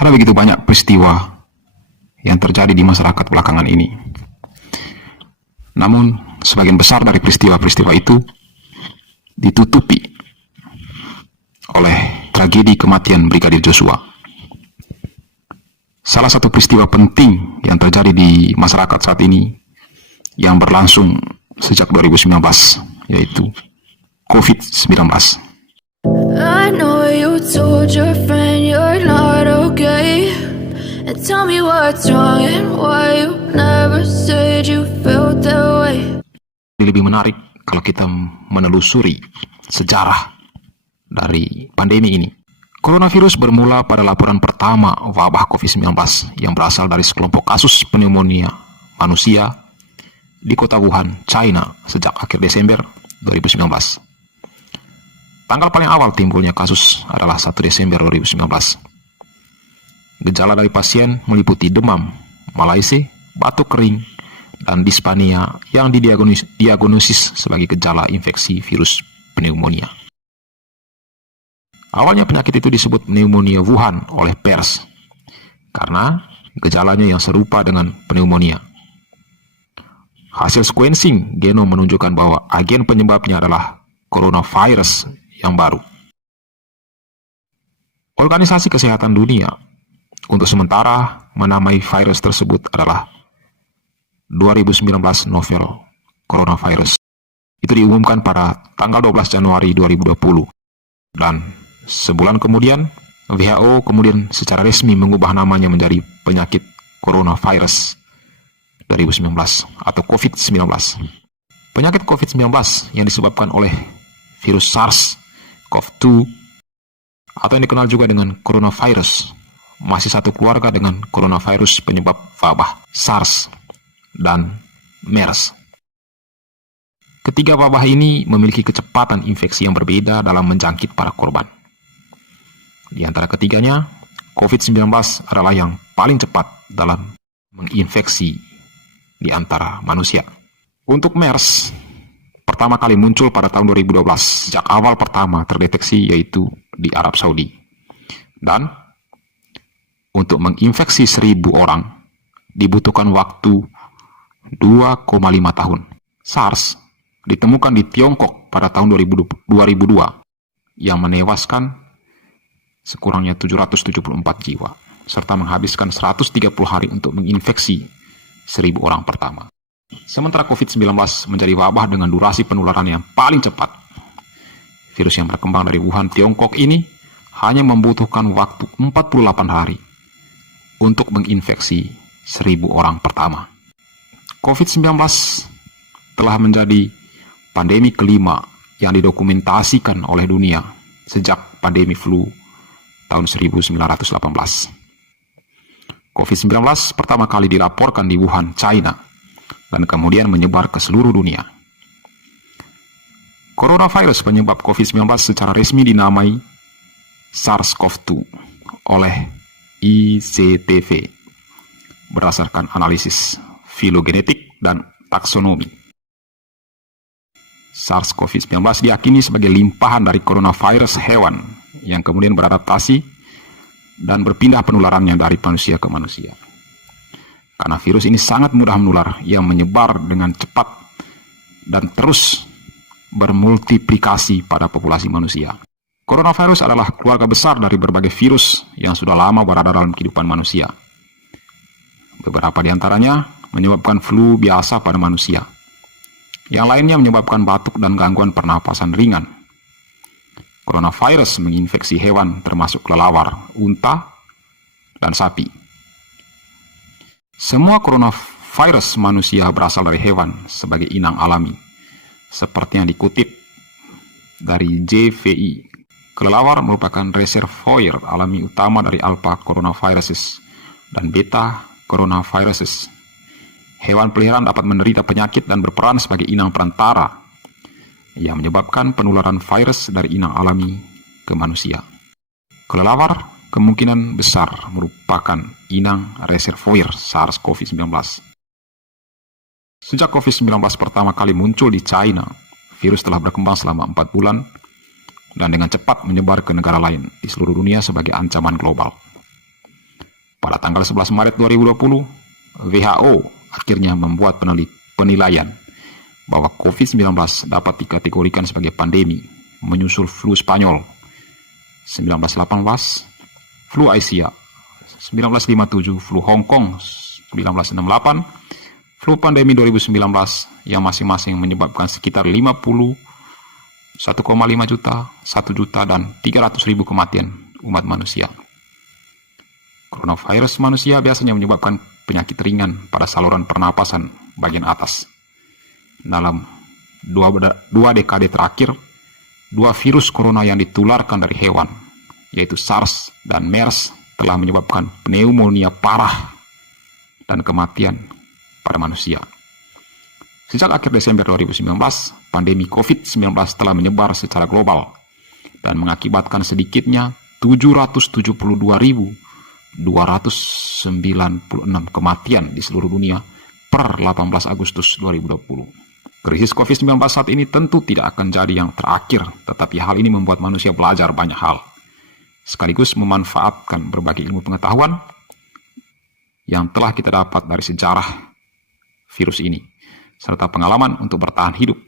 Ada begitu banyak peristiwa yang terjadi di masyarakat belakangan ini. Namun, sebagian besar dari peristiwa-peristiwa itu ditutupi oleh tragedi kematian Brigadir Joshua. Salah satu peristiwa penting yang terjadi di masyarakat saat ini yang berlangsung sejak 2019, yaitu COVID-19. I know you told your friend you're not okay, and tell me what's wrong and why you never said you felt that way. Lebih menarik kalau kita menelusuri sejarah dari pandemi ini. Coronavirus bermula pada laporan pertama wabah COVID-19 yang berasal dari sekelompok kasus pneumonia manusia di kota Wuhan, China sejak akhir Desember 2019. Tanggal paling awal timbulnya kasus adalah 1 Desember 2019. Gejala dari pasien meliputi demam, malaise, batuk kering, dan dispania yang didiagnosis sebagai gejala infeksi virus pneumonia. Awalnya penyakit itu disebut pneumonia Wuhan oleh pers karena gejalanya yang serupa dengan pneumonia. Hasil sequencing genom menunjukkan bahwa agen penyebabnya adalah coronavirus yang baru. Organisasi Kesehatan Dunia untuk sementara menamai virus tersebut adalah 2019 novel coronavirus. Itu diumumkan pada tanggal 12 Januari 2020 dan sebulan kemudian WHO kemudian secara resmi mengubah namanya menjadi penyakit coronavirus 2019 atau COVID-19. Penyakit COVID-19 yang disebabkan oleh virus SARS-CoV-2 atau yang dikenal juga dengan coronavirus masih satu keluarga dengan coronavirus penyebab wabah SARS dan MERS. Ketiga wabah ini memiliki kecepatan infeksi yang berbeda dalam menjangkit para korban. Di antara ketiganya, COVID-19 adalah yang paling cepat dalam menginfeksi di antara manusia. Untuk MERS, pertama kali muncul pada tahun 2012, sejak awal pertama terdeteksi yaitu di Arab Saudi. Dan untuk menginfeksi 1.000 orang dibutuhkan waktu 2,5 tahun. SARS ditemukan di Tiongkok pada tahun 2002 yang menewaskan sekurangnya 774 jiwa serta menghabiskan 130 hari untuk menginfeksi 1.000 orang pertama. Sementara COVID-19 menjadi wabah dengan durasi penularan yang paling cepat. Virus yang berkembang dari Wuhan, Tiongkok ini hanya membutuhkan waktu 48 hari untuk menginfeksi 1.000 orang pertama. COVID-19 telah menjadi pandemi kelima yang didokumentasikan oleh dunia sejak pandemi flu tahun 1918. COVID-19 pertama kali dilaporkan di Wuhan, China, dan kemudian menyebar ke seluruh dunia. Coronavirus penyebab COVID-19 secara resmi dinamai SARS-CoV-2 oleh ICTV berdasarkan analisis filogenetik dan taksonomi. SARS-CoV-19 diyakini sebagai limpahan dari coronavirus hewan yang kemudian beradaptasi dan berpindah penularannya dari manusia ke manusia. Karena virus ini sangat mudah menular yang menyebar dengan cepat dan terus bermultiplikasi pada populasi manusia. Coronavirus adalah keluarga besar dari berbagai virus yang sudah lama berada dalam kehidupan manusia. Beberapa di antaranya menyebabkan flu biasa pada manusia. Yang lainnya menyebabkan batuk dan gangguan pernapasan ringan. Coronavirus menginfeksi hewan termasuk kelelawar, unta, dan sapi. Semua coronavirus manusia berasal dari hewan sebagai inang alami, seperti yang dikutip dari JVI. Kelelawar merupakan reservoir alami utama dari alpha coronaviruses dan beta coronaviruses. Hewan peliharaan dapat menderita penyakit dan berperan sebagai inang perantara yang menyebabkan penularan virus dari inang alami ke manusia. Kelelawar kemungkinan besar merupakan inang reservoir SARS-CoV-19. Sejak COVID-19 pertama kali muncul di China, virus telah berkembang selama 4 bulan dan dengan cepat menyebar ke negara lain di seluruh dunia sebagai ancaman global. Pada tanggal 11 Maret 2020, WHO akhirnya membuat penilaian bahwa COVID-19 dapat dikategorikan sebagai pandemi, menyusul flu Spanyol 1918, flu Asia 1957, flu Hong Kong 1968, flu pandemi 2019 yang masing-masing menyebabkan sekitar 1,5 juta, 1 juta, dan 300.000 kematian umat manusia. Coronavirus manusia biasanya menyebabkan penyakit ringan pada saluran pernapasan bagian atas. Dalam dua dekade terakhir, 2 virus corona yang ditularkan dari hewan, yaitu SARS dan MERS, telah menyebabkan pneumonia parah dan kematian pada manusia. Sejak akhir Desember 2019, pandemi COVID-19 telah menyebar secara global dan mengakibatkan sedikitnya 772.296 kematian di seluruh dunia per 18 Agustus 2020. Krisis COVID-19 saat ini tentu tidak akan jadi yang terakhir, tetapi hal ini membuat manusia belajar banyak hal, sekaligus memanfaatkan berbagai ilmu pengetahuan yang telah kita dapat dari sejarah virus ini, serta pengalaman untuk bertahan hidup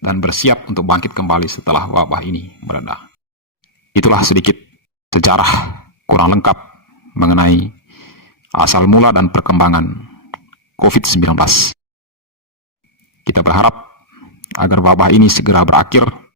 dan bersiap untuk bangkit kembali setelah wabah ini mereda. Itulah sedikit sejarah kurang lengkap mengenai asal mula dan perkembangan COVID-19. Kita berharap agar wabah ini segera berakhir